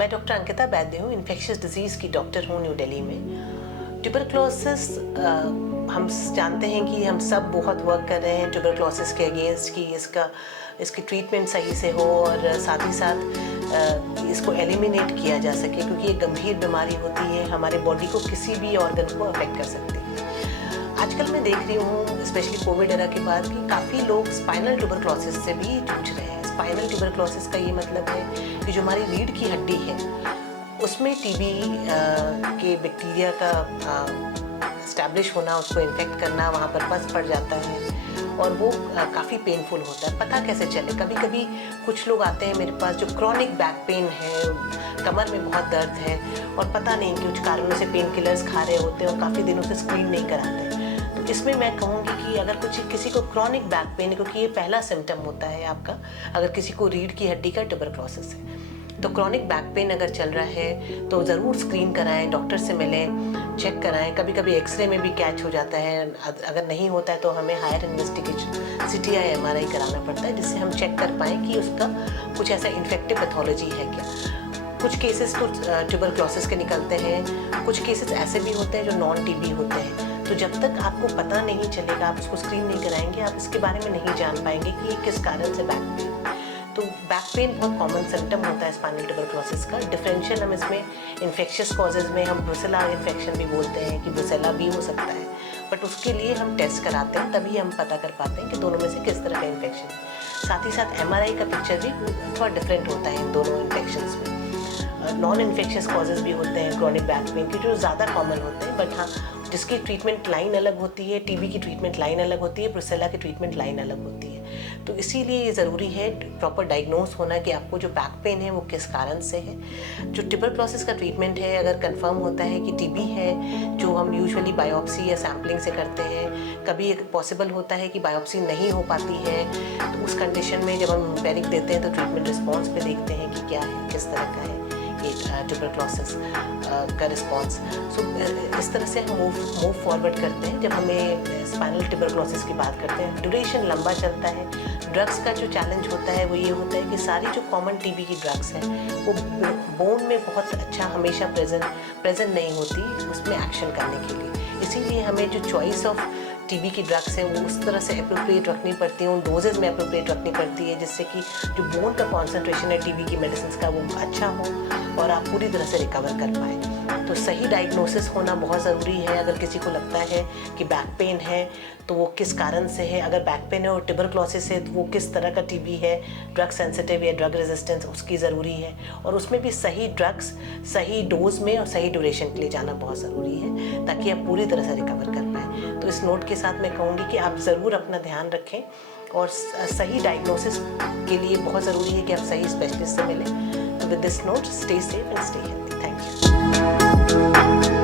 मैं डॉक्टर अंकिता वैद्य हूँ, infectious disease की डॉक्टर हूँ न्यू दिल्ली में। ट्यूबरक्लोसिस हम जानते हैं कि हम सब बहुत वर्क कर रहे हैं ट्यूबरक्लोसिस के अगेंस्ट कि इसकी ट्रीटमेंट सही से हो और साथ ही साथ इसको एलिमिनेट किया जा सके, क्योंकि ये गंभीर बीमारी होती है, हमारे बॉडी को किसी भी ऑर्गन को अफेक्ट कर सकती है। आजकल मैं देख रही हूँ स्पेशली कोविड एरा के बाद कि काफ़ी लोग स्पाइनल ट्यूबरक्लोसिस से भी जूझ रहे हैं। स्पाइनल ट्यूबरक्लोसिस का ये मतलब है कि जो हमारी रीढ़ की हड्डी है उसमें टीबी के बैक्टीरिया का एस्टैब्लिश होना, उसको इन्फेक्ट करना, वहाँ पर पस पड़ जाता है और वो काफ़ी पेनफुल होता है। पता कैसे चले? कभी कभी कुछ लोग आते हैं मेरे पास जो क्रॉनिक बैक पेन है, कमर में बहुत दर्द है और पता नहीं कि कुछ कारणों से पेन किलर्स खा रहे होते हैं और काफ़ी दिनों से स्क्रीन नहीं कराते। तो इसमें मैं कहूँगी कि अगर किसी को क्रॉनिक बैक पेन है, क्योंकि ये पहला सिम्टम होता है आपका, अगर किसी को रीढ़ की हड्डी का ट्यूबरक्लोसिस है तो क्रॉनिक बैक पेन अगर चल रहा है तो ज़रूर स्क्रीन कराएं, डॉक्टर से मिलें, चेक कराएं। कभी कभी एक्सरे में भी कैच हो जाता है, अगर नहीं होता है तो हमें हायर इन्वेस्टिगेशन CTI MRI कराना पड़ता है, जिससे हम चेक कर पाएँ कि उसका कुछ ऐसा इन्फेक्टिव पैथोलॉजी है क्या। कुछ केसेस तो ट्यूबरक्लोसिस के निकलते हैं, कुछ केसेस ऐसे भी होते हैं जो नॉन TB होते हैं। तो जब तक आपको पता नहीं चलेगा, आप उसको स्क्रीन नहीं कराएंगे, आप इसके बारे में नहीं जान पाएंगे कि ये किस कारण से बैक पेन। तो बैक पेन बहुत कॉमन सिम्टम होता है स्पाइनल ट्यूबरक्लोसिस का। डिफरेंशियल हम इसमें इन्फेक्शियस कॉजेज़ में हम ब्रुसेला इन्फेक्शन भी बोलते हैं कि ब्रुसेला भी हो सकता है, बट उसके लिए हम टेस्ट कराते हैं, तभी हम पता कर पाते हैं कि दोनों में से किस तरह का इन्फेक्शन है। साथ ही साथ MRI का पिक्चर भी थोड़ा डिफरेंट होता है इन दोनों इन्फेक्शंस में। नॉन इन्फेक्शियस कॉजेज़ भी होते हैं क्रॉनिक बैक पेन के, जो ज़्यादा कॉमन होते हैं, बट हाँ जिसकी ट्रीटमेंट लाइन अलग होती है, TB की ट्रीटमेंट लाइन अलग होती है, ब्रुसेला की ट्रीटमेंट लाइन अलग होती है। तो इसीलिए ये ज़रूरी है प्रॉपर डायग्नोस होना कि आपको जो बैक पेन है वो किस कारण से है। जो ट्यूबरक्लोसिस का ट्रीटमेंट है, अगर कंफर्म होता है कि TB है, जो हम यूजुअली बायोप्सी या सैम्पलिंग से करते हैं, कभी पॉसिबल होता है कि बायोप्सी नहीं हो पाती है, तो उस कंडीशन में जब हम पेनिक देते हैं तो ट्रीटमेंट रिस्पॉन्स पे देखते हैं कि क्या है, किस तरह का है ये ट्यूबरक्लोसिस का रिस्पॉन्स। सो इस तरह से हम मूव फॉरवर्ड करते हैं जब हमें स्पाइनल ट्यूबरक्लोसिस की बात करते हैं। ड्यूरेशन लंबा चलता है। ड्रग्स का जो चैलेंज होता है वो ये होता है कि सारी जो कॉमन TB की ड्रग्स हैं वो बोन में बहुत अच्छा हमेशा प्रेजेंट नहीं होती उसमें एक्शन करने के लिए। इसीलिए हमें जो चॉइस ऑफ TB की ड्रग्स हैं वो उस तरह से अप्रोप्रिएट रखनी पड़ती है, उन डोजेज में अप्रोप्रिएट रखनी पड़ती है, जिससे कि जो बोन का कॉन्सेंट्रेशन है TB की मेडिसिन का वो अच्छा हो और आप पूरी तरह से रिकवर कर पाए। तो सही डायग्नोसिस होना बहुत ज़रूरी है। अगर किसी को लगता है कि बैक पेन है तो वो किस कारण से है, अगर बैक पेन है और ट्यूबरक्लोसिस है तो वो किस तरह का TB है, ड्रग सेंसिटिव या ड्रग रेजिस्टेंस, उसकी ज़रूरी है। और उसमें भी सही ड्रग्स सही डोज में और सही ड्यूरेशन के लिए जाना बहुत ज़रूरी है, ताकि आप पूरी तरह से रिकवर कर पाएँ। तो इस नोट के साथ मैं कहूँगी कि आप ज़रूर अपना ध्यान रखें और सही डायग्नोसिस के लिए बहुत ज़रूरी है कि आप सही स्पेशलिस्ट से मिलें। With this note, stay safe and stay healthy. Thank you.